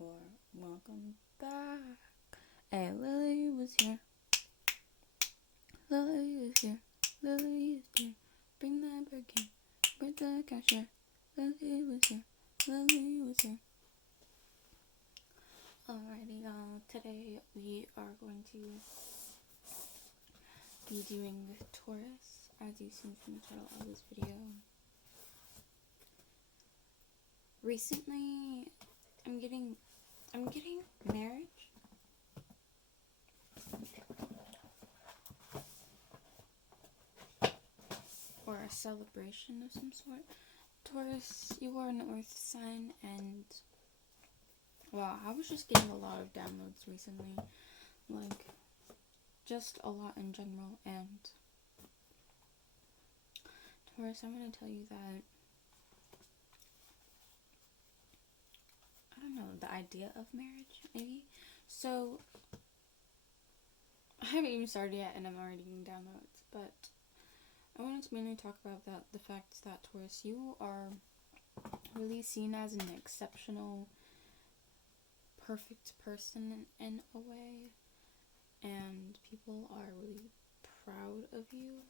or welcome back. Hey, Lily was here. Lily is here. Lily is here. Bring the burger. Bring the cashier. Lily was here. Lily was here. Alrighty, y'all. Today we are going to be doing Taurus, as you've seen from the title of this video. Recently, I'm getting marriage. Or a celebration of some sort. Taurus, you are an earth sign, and wow, I was just getting a lot of downloads recently. Like, just a lot in general. And Taurus, I'm going to tell you that, I don't know, the idea of marriage, maybe. So, I haven't even started yet, and I'm already getting downloads, but I wanted to mainly talk about the fact that, Taurus, you are really seen as an exceptional, perfect person in a way, and people are really proud of you.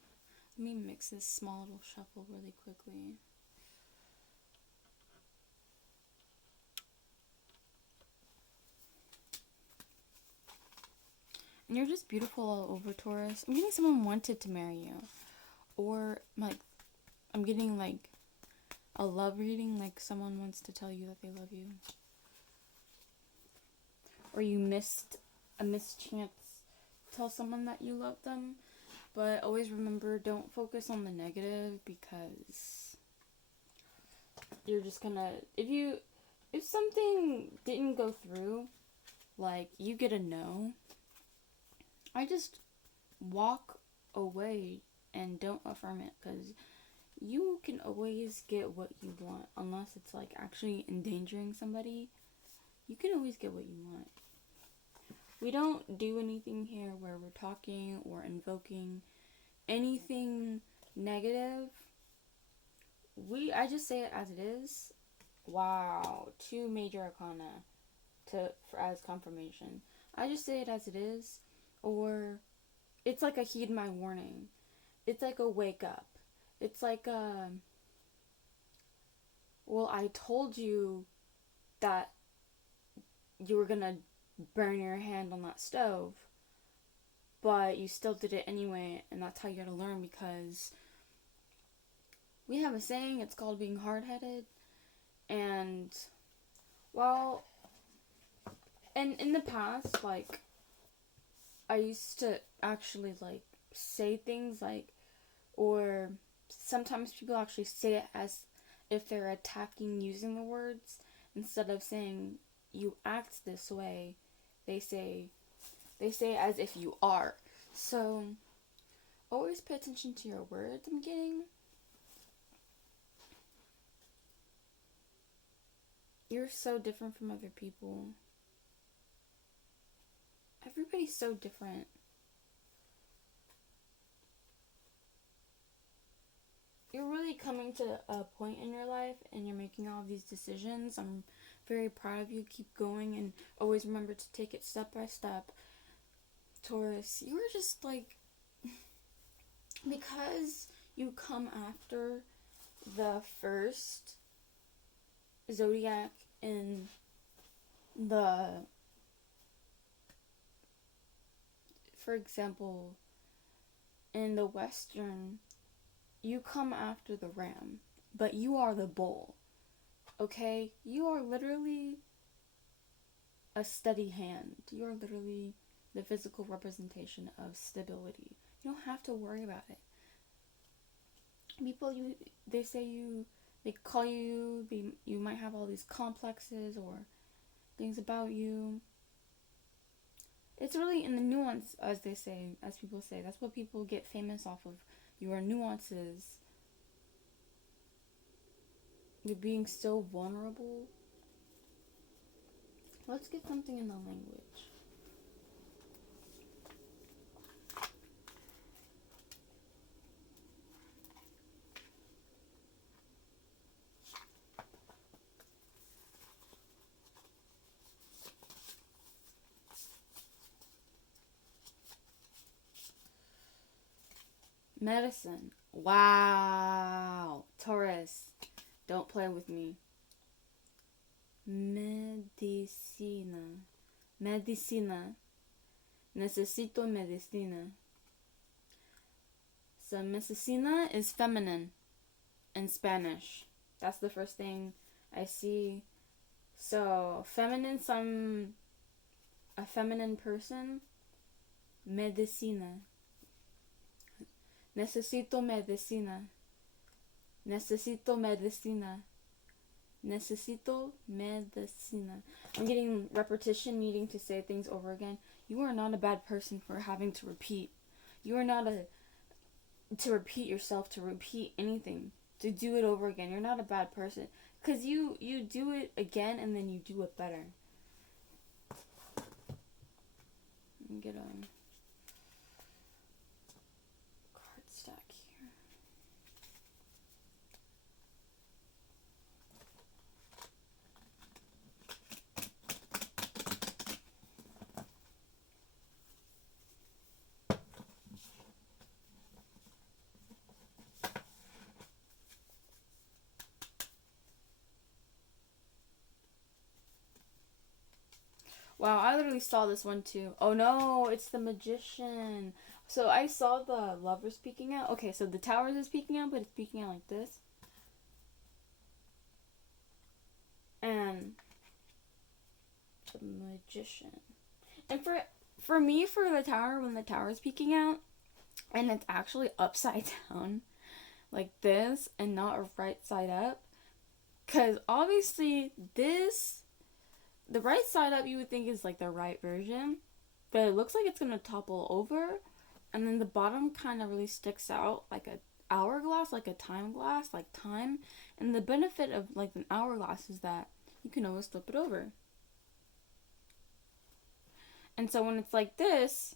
Let me mix this small little shuffle really quickly. And you're just beautiful all over, Taurus. I'm getting someone wanted to marry you. Or, like, I'm getting, like, a love reading, like someone wants to tell you that they love you. Or you missed a mischance to tell someone that you love them. But always remember, don't focus on the negative, because you're just gonna, if something didn't go through, like, you get a no, I just walk away and don't affirm it, because you can always get what you want, unless it's, like, actually endangering somebody. You can always get what you want. We don't do anything here where we're talking or invoking anything negative. I just say it as it is. Wow, 2 major arcana as confirmation. I just say it as it is, or it's like a heed my warning. It's like a wake up. It's like well, I told you that you were gonna burn your hand on that stove, but you still did it anyway, and that's how you gotta learn, because we have a saying, it's called being hard-headed, and, well, and in the past, like, I used to actually, like, say things, like, or sometimes people actually say it as if they're attacking using the words, instead of saying, you act this way, they say as if you are. So, always pay attention to your words. I'm getting, you're so different from other people. Everybody's so different. You're really coming to a point in your life, and you're making all of these decisions. I'm very proud of you. Keep going, and always remember to take it step by step. Taurus, you were just like, because you come after the first zodiac in the, for example, in the Western, you come after the ram, but you are the bull, okay? You are literally a steady hand. You are literally the physical representation of stability. You don't have to worry about it. People, they call you, you might have all these complexes or things about you. It's really in the nuance, as people say. That's what people get famous off of. Your nuances. You're being so vulnerable. Let's get something in the language. Medicine. Wow. Taurus. Don't play with me. Medicina. Medicina. Necesito medicina. So medicina is feminine in Spanish. That's the first thing I see. So feminine, a feminine person. Medicina. Necesito medicina. Necesito medicina. Necesito medicina. I'm getting repetition, needing to say things over again. You are not a bad person for having to repeat. You are not to repeat yourself, to repeat anything, to do it over again. You're not a bad person. Because you do it again and then you do it better. Let me get a card stack here. Wow, I literally saw this one too. Oh no, it's the Magician. So I saw the Lover speaking out. Okay, so the Towers is speaking out, but it's speaking out like this. And the Magician. And for me, for the Tower, when the Tower is peeking out, and it's actually upside down, like this, and not right side up, because obviously the right side up you would think is like the right version, but it looks like it's gonna topple over, and then the bottom kind of really sticks out like a hourglass, like a time glass, like time. And the benefit of like an hourglass is that you can always flip it over. And so when it's like this,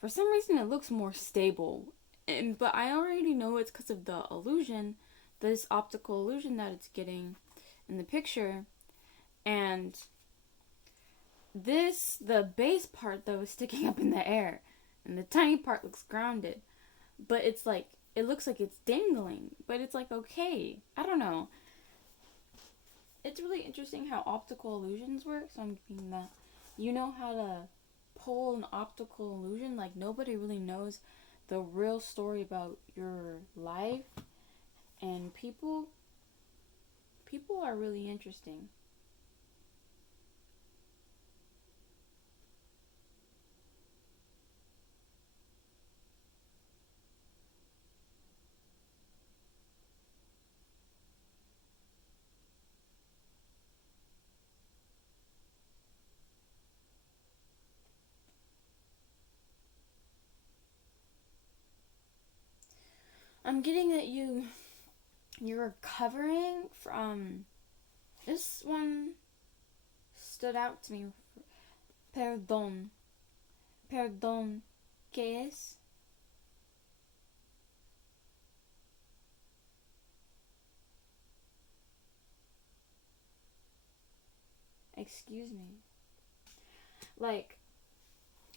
for some reason it looks more stable. But I already know it's because of the illusion, this optical illusion that it's getting in the picture. And the base part though is sticking up in the air, and the tiny part looks grounded. But it's like, it looks like it's dangling, but it's like, okay, I don't know. It's really interesting how optical illusions work, so I'm thinking that you know how to pull an optical illusion. Like, nobody really knows the real story about your life, and people are really interesting. I'm getting that you're recovering from this one. Stood out to me. Perdón. Perdón. ¿Qué es? Excuse me. Like,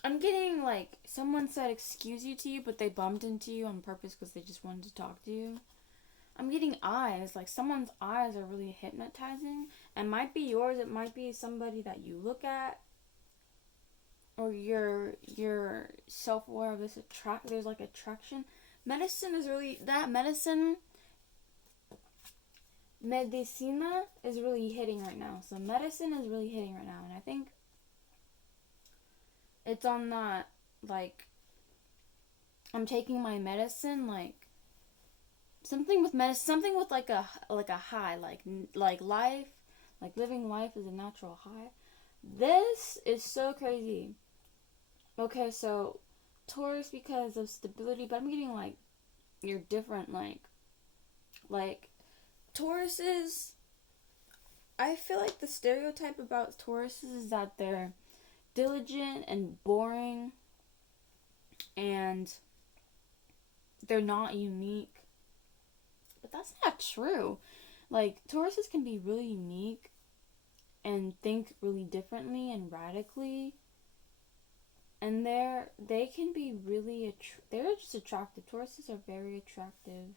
I'm getting like someone said excuse you to you, but they bumped into you on purpose because they just wanted to talk to you. I'm getting eyes. Like, someone's eyes are really hypnotizing. It might be yours. It might be somebody that you look at. Or you're self-aware of this there's like attraction. Medicine is really, that medicine, medicina is really hitting right now. So medicine is really hitting right now. And I think it's on that, like, I'm taking my medicine, like, something with medicine, something with like a high, like life, like living life is a natural high. This is so crazy. Okay, so Taurus because of stability, but I'm getting like you're different, like Tauruses. I feel like the stereotype about Tauruses is that they're diligent and boring, and they're not unique. But that's not true. Like, Tauruses can be really unique and think really differently and radically. And they can be really they're just attractive. Tauruses are very attractive.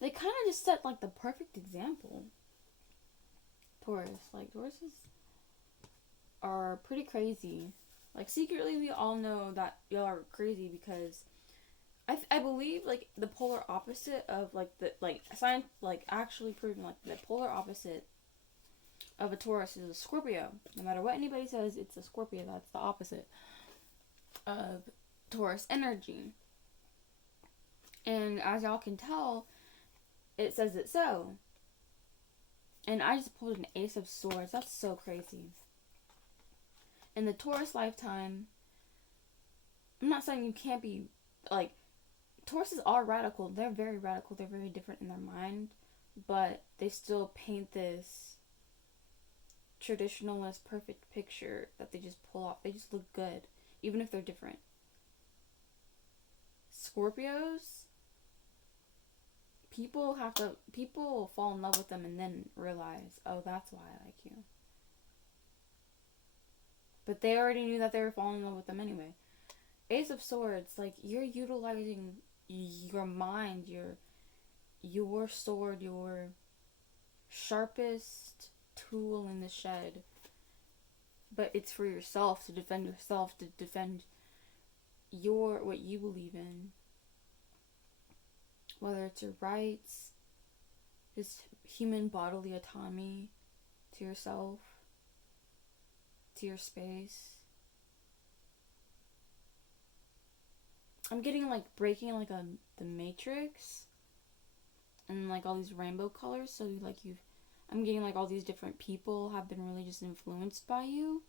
They kind of just set like the perfect example. Tauruses are pretty crazy. Like secretly, we all know that y'all are crazy because I believe like the polar opposite of like the like science like actually proven like the polar opposite of a Taurus is a Scorpio. No matter what anybody says, it's a Scorpio. That's the opposite of Taurus energy. And as y'all can tell, it says it so. And I just pulled an Ace of Swords. That's so crazy. In the Taurus lifetime, I'm not saying you can't be like Tauruses are radical. They're very radical. They're very different in their mind, but they still paint this traditionalist perfect picture that they just pull off. They just look good, even if they're different. Scorpios, people fall in love with them and then realize, oh, that's why I like you. But they already knew that they were falling in love with them anyway. Ace of Swords, like you're utilizing your mind, your sword, your sharpest tool in the shed. But it's for yourself, to defend what you believe in. Whether it's your rights, just human bodily autonomy to yourself, to your space. I'm getting like breaking like the Matrix and like all these rainbow colors, so like I'm getting like all these different people have been really just influenced by you.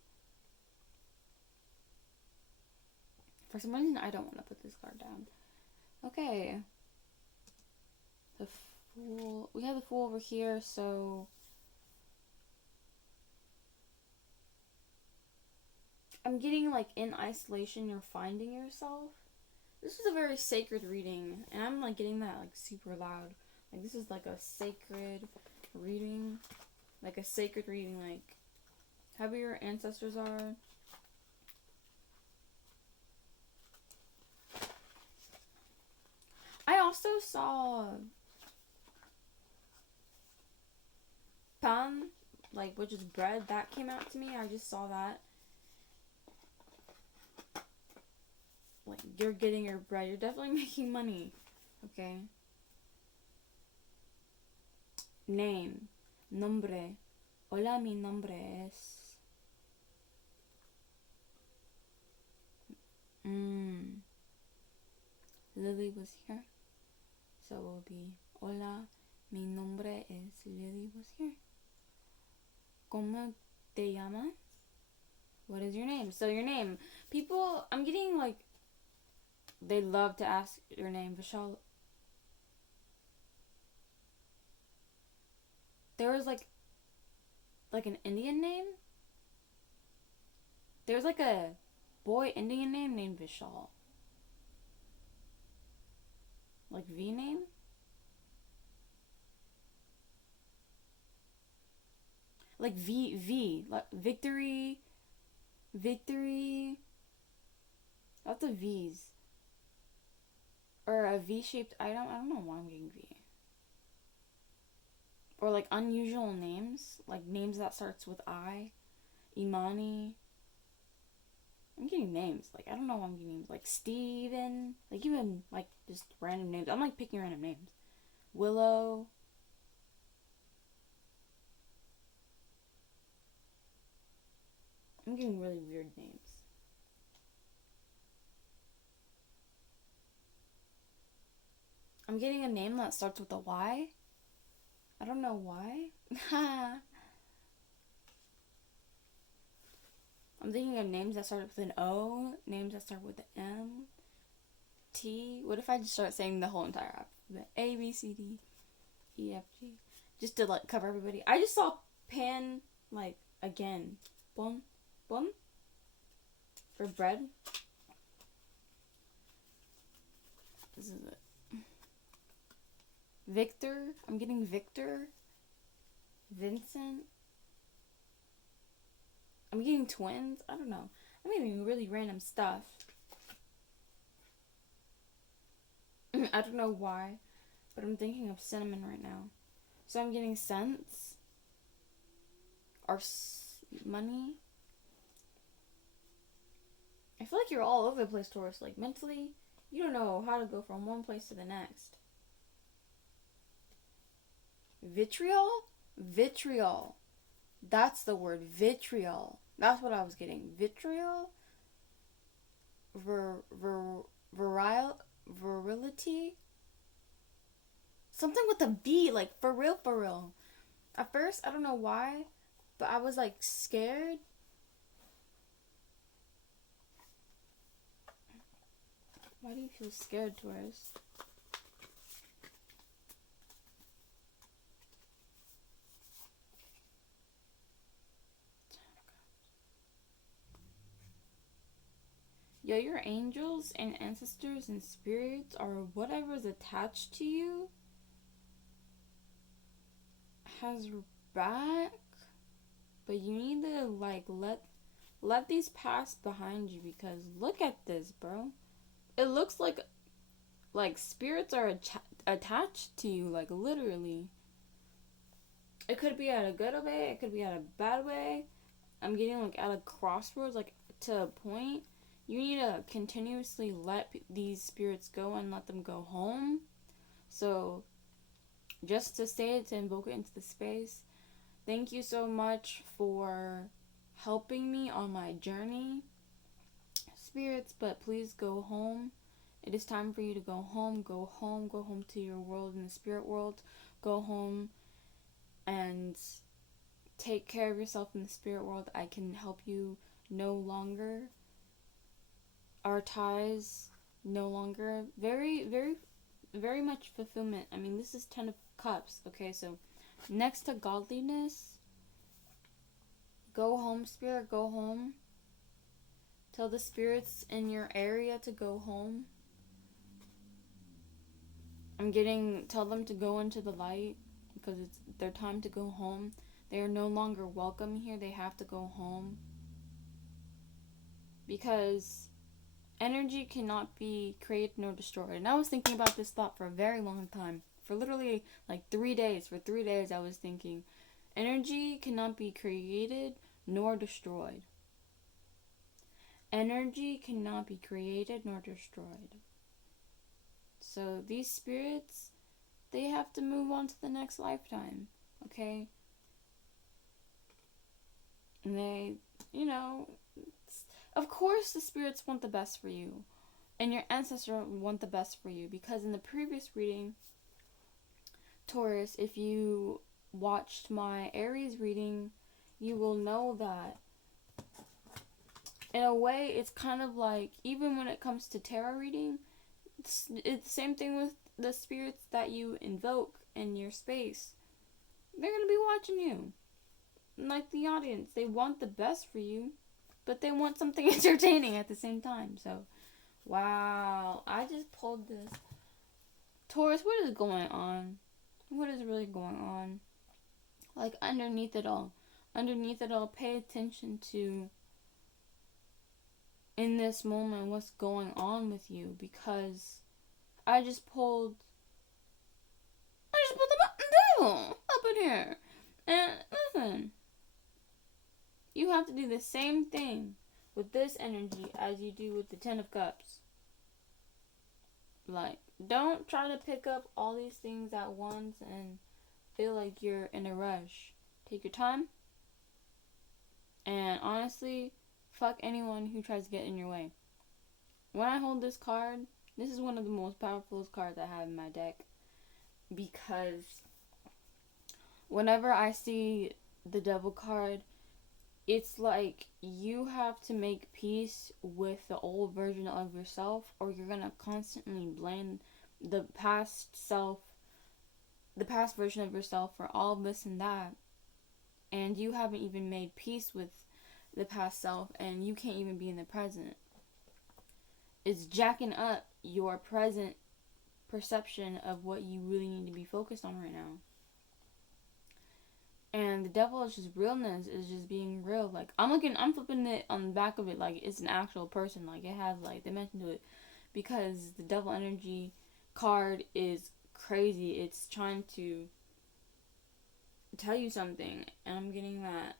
For some reason I don't want to put this card down. Okay. The Fool. We have the Fool over here, so I'm getting like in isolation you're finding yourself. This is a very sacred reading, and I'm like getting that like super loud. Like this is like a sacred reading. Like a sacred reading, like however your ancestors are. I also saw pan, like which is bread, that came out to me. I just saw that. Like you're getting your bread. You're definitely making money. Okay. Name. Nombre. Hola, mi nombre es. Lily was here. So it will be hola, mi nombre es Lily was here. ¿Cómo te llamas? What is your name? So your name. People, I'm getting like, they love to ask your name. Vishal. There was like an Indian name. There's like a boy Indian name named Vishal. Like V name? Like V. Like victory. Lots of V's. Or a V-shaped item. I don't know why I'm getting V. Or like unusual names. Like names that starts with I. Imani. I'm getting names. Like I don't know why I'm getting names. Like Steven. Like even like just random names. I'm like picking random names. Willow. I'm getting really weird names. I'm getting a name that starts with a Y. I don't know why. I'm thinking of names that start with an O, names that start with an M, T. What if I just start saying the whole entire alphabet? A, B, C, D, E, F, G. Just to like cover everybody. I just saw pan like again. Bon. For bread. This is it. Victor. I'm getting Victor. Vincent. I'm getting twins. I don't know. I'm getting really random stuff. I don't know why, but I'm thinking of cinnamon right now. So I'm getting cents or money. I feel like you're all over the place, Taurus. Like, mentally, you don't know how to go from one place to the next. Vitriol? Vitriol. That's the word, vitriol. That's what I was getting. Vitriol? Virility? Something with a V, like, for real, for real. At first, I don't know why, but I was, like, scared. Why do you feel scared, Taurus? Yo, your angels and ancestors and spirits or whatever's attached to you has your back, but you need to like let these pass behind you, because look at this, bro. It looks like spirits are attached to you, like literally. It could be at a good way, it could be at a bad way. I'm getting like at a crossroads, like to a point. You need to continuously let these spirits go and let them go home. So, just to say it, to invoke it into the space, thank you so much for helping me on my journey, spirits, but please go home. It is time for you to go home, go home, go home to your world in the spirit world. Go home and take care of yourself in the spirit world. I can help you no longer. Our ties no longer. Very, very, very much fulfillment. I mean, this is 10 of Cups. Okay, so next to godliness, go home, spirit, go home. Tell the spirits in your area to go home. Tell them to go into the light, because it's their time to go home. They are no longer welcome here. They have to go home. Because energy cannot be created nor destroyed. And I was thinking about this thought for a very long time. For literally like 3 days. For 3 days I was thinking, energy cannot be created nor destroyed. Energy cannot be created nor destroyed. So these spirits, they have to move on to the next lifetime. Okay? And they, of course the spirits want the best for you. And your ancestors want the best for you. Because in the previous reading, Taurus, if you watched my Aries reading, you will know that in a way it's kind of like, even when it comes to tarot reading, it's the same thing with the spirits that you invoke in your space. They're going to be watching you. Like the audience, they want the best for you, but they want something entertaining at the same time. So, wow, I just pulled this. Taurus, what is going on? What is really going on? Like, underneath it all, pay attention to, in this moment, what's going on with you, because I just pulled the devil up in here. And listen, you have to do the same thing with this energy as you do with the 10 of Cups. Like, don't try to pick up all these things at once and feel like you're in a rush. Take your time. And honestly, fuck anyone who tries to get in your way. When I hold this card, this is one of the most powerful cards I have in my deck. Because whenever I see the Devil card, it's like you have to make peace with the old version of yourself, or you're gonna constantly blame the past version of yourself for all this and that, and you haven't even made peace with the past self, and you can't even be in the present. It's jacking up your present perception of what you really need to be focused on right now. And the devil is just realness, is just being real. Like, I'm flipping it on the back of it like it's an actual person. Like, it has, like, dimension to it. Because the devil energy card is crazy. It's trying to tell you something. And I'm getting that.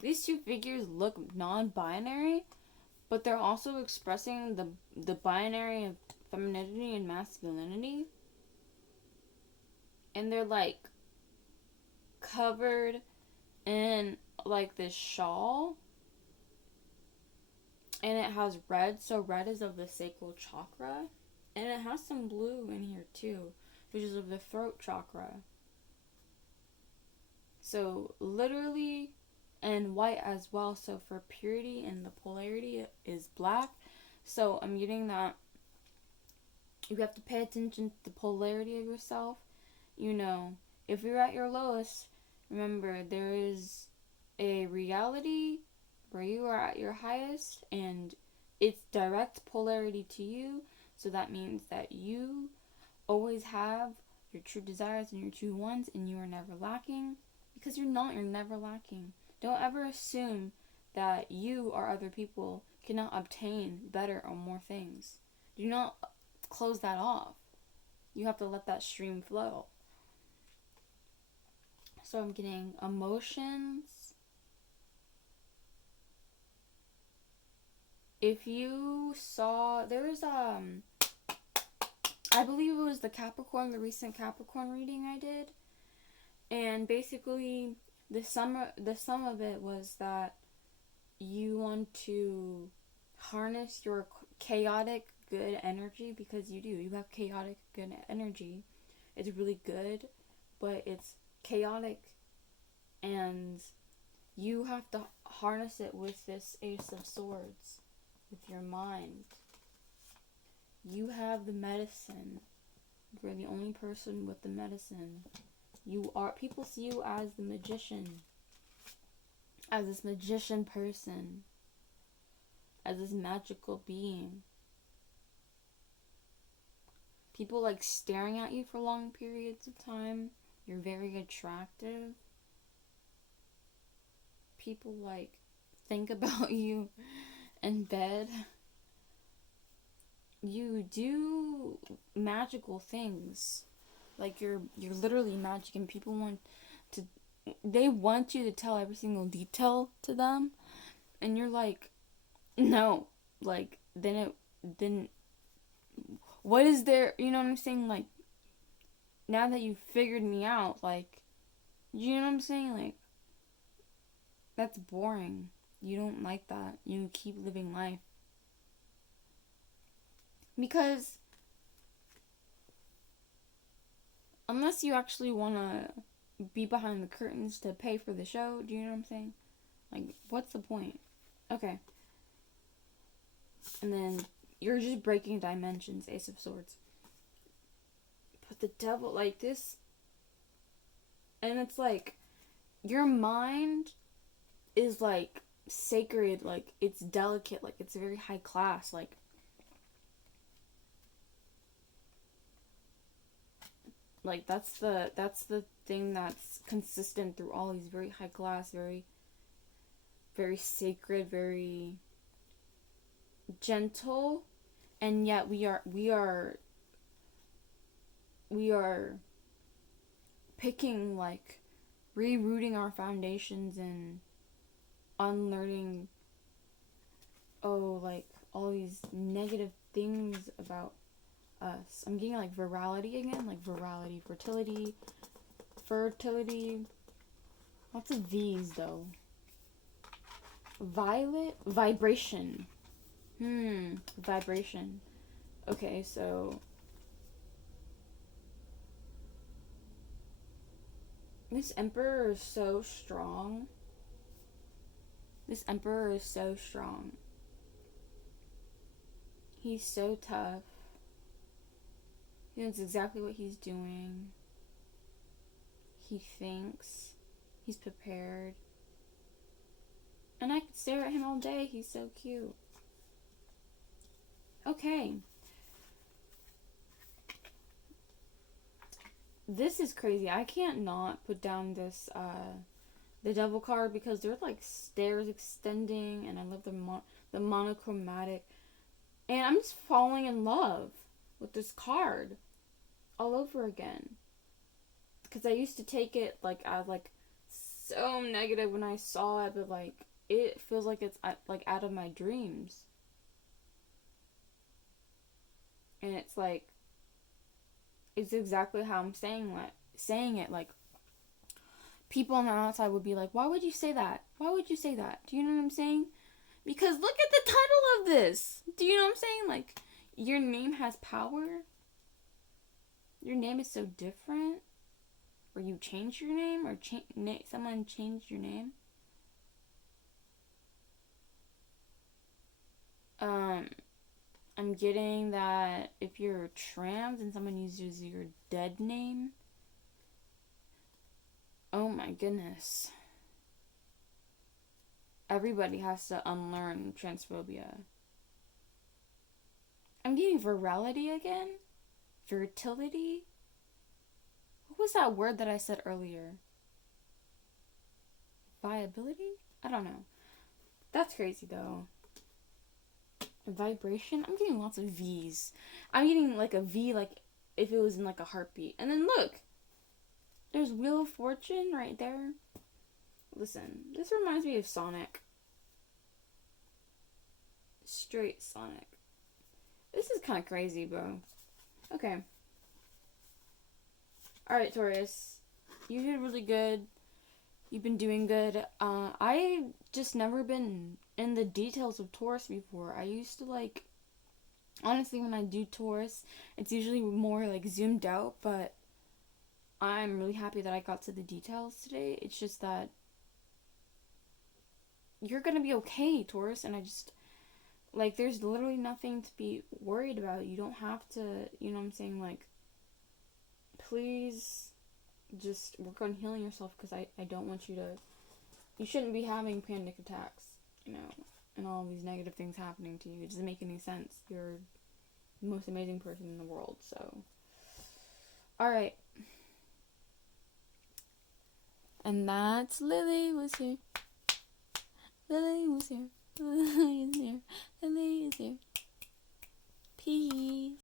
These two figures look non-binary, but they're also expressing the binary of femininity and masculinity. And they're, like, covered in, like, this shawl, and it has red, so red is of the sacral chakra, and it has some blue in here too, which is of the throat chakra. So literally, and white as well, so for purity, and the polarity is black. So I'm getting that you have to pay attention to the polarity of yourself. You know, if you're at your lowest, remember, there is a reality where you are at your highest, and it's direct polarity to you. So that means that you always have your true desires and your true wants, and you are never lacking. Because you're never lacking. Don't ever assume that you or other people cannot obtain better or more things. Do not close that off. You have to let that stream flow. So I'm getting emotions. If you saw, there's I believe it was the recent Capricorn reading I did, and basically the sum of it was that you want to harness your chaotic good energy, because you have chaotic good energy. It's really good, but it's chaotic, and you have to harness it with this Ace of Swords, with your mind. You have the medicine. You're the only person with the medicine. People see you as the magician, as this magician person, as this magical being. People like staring at you for long periods of time. You're very attractive. People like think about you in bed. You do magical things. Like, you're literally magic, and people want you to tell every single detail to them, and you're like, no. Like, then what is there, you know what I'm saying? Like, now that you've figured me out, like, you know what I'm saying? Like, that's boring. You don't like that. You keep living life. Because unless you actually want to be behind the curtains to pay for the show, do you know what I'm saying? Like, what's the point? Okay. And then you're just breaking dimensions, Ace of Swords. But the devil, like this, and it's like, your mind is like sacred, like it's delicate, like it's very high class, like that's the thing that's consistent through all these very high class, very very sacred, very gentle, and yet we are picking, like, rerouting our foundations and unlearning like all these negative things about us. I'm getting like virality again, like virality, fertility, lots of V's though. Violet, vibration. Vibration. Okay, so this emperor is so strong. He's so tough. He knows exactly what he's doing. He thinks. He's prepared. And I could stare at him all day. He's so cute. Okay. this is crazy. I can't not put down this, the devil card because they're like stairs extending, and I love the monochromatic. And I'm just falling in love with this card all over again. Because I used to take it like as like so negative when I saw it, but like it feels like it's like out of my dreams. And it's like it's exactly how I'm saying it. Like people on the outside would be like, "Why would you say that? Why would you say that?" Do you know what I'm saying? Because look at the title of this. Do you know what I'm saying? Like, your name has power. Your name is so different. Or you changed your name, or someone changed your name. I'm getting that if you're trans and someone uses your dead name. Oh my goodness. Everybody has to unlearn transphobia. I'm getting virality again. Fertility. What was that word that I said earlier? Viability? I don't know. That's crazy though. Vibration? I'm getting lots of V's. I'm getting like a V like if it was in like a heartbeat. And then look. There's Wheel of Fortune right there. Listen, this reminds me of Sonic. Straight Sonic. This is kind of crazy, bro. Okay. Alright, Taurus. You did really good. You've been doing good. I've just never been in the details of Taurus before. I used to like... Honestly, when I do Taurus, it's usually more like zoomed out, but I'm really happy that I got to the details today. It's just that you're gonna be okay, Taurus, and I just... Like, there's literally nothing to be worried about. You don't have to, you know what I'm saying, like... Please just work on healing yourself, because I don't want you to... You shouldn't be having panic attacks, you know, and all these negative things happening to you. It doesn't make any sense. You're the most amazing person in the world, so... Alright. And that's Lily was here. Lily was here. Lily is here. Lily is here. Peace.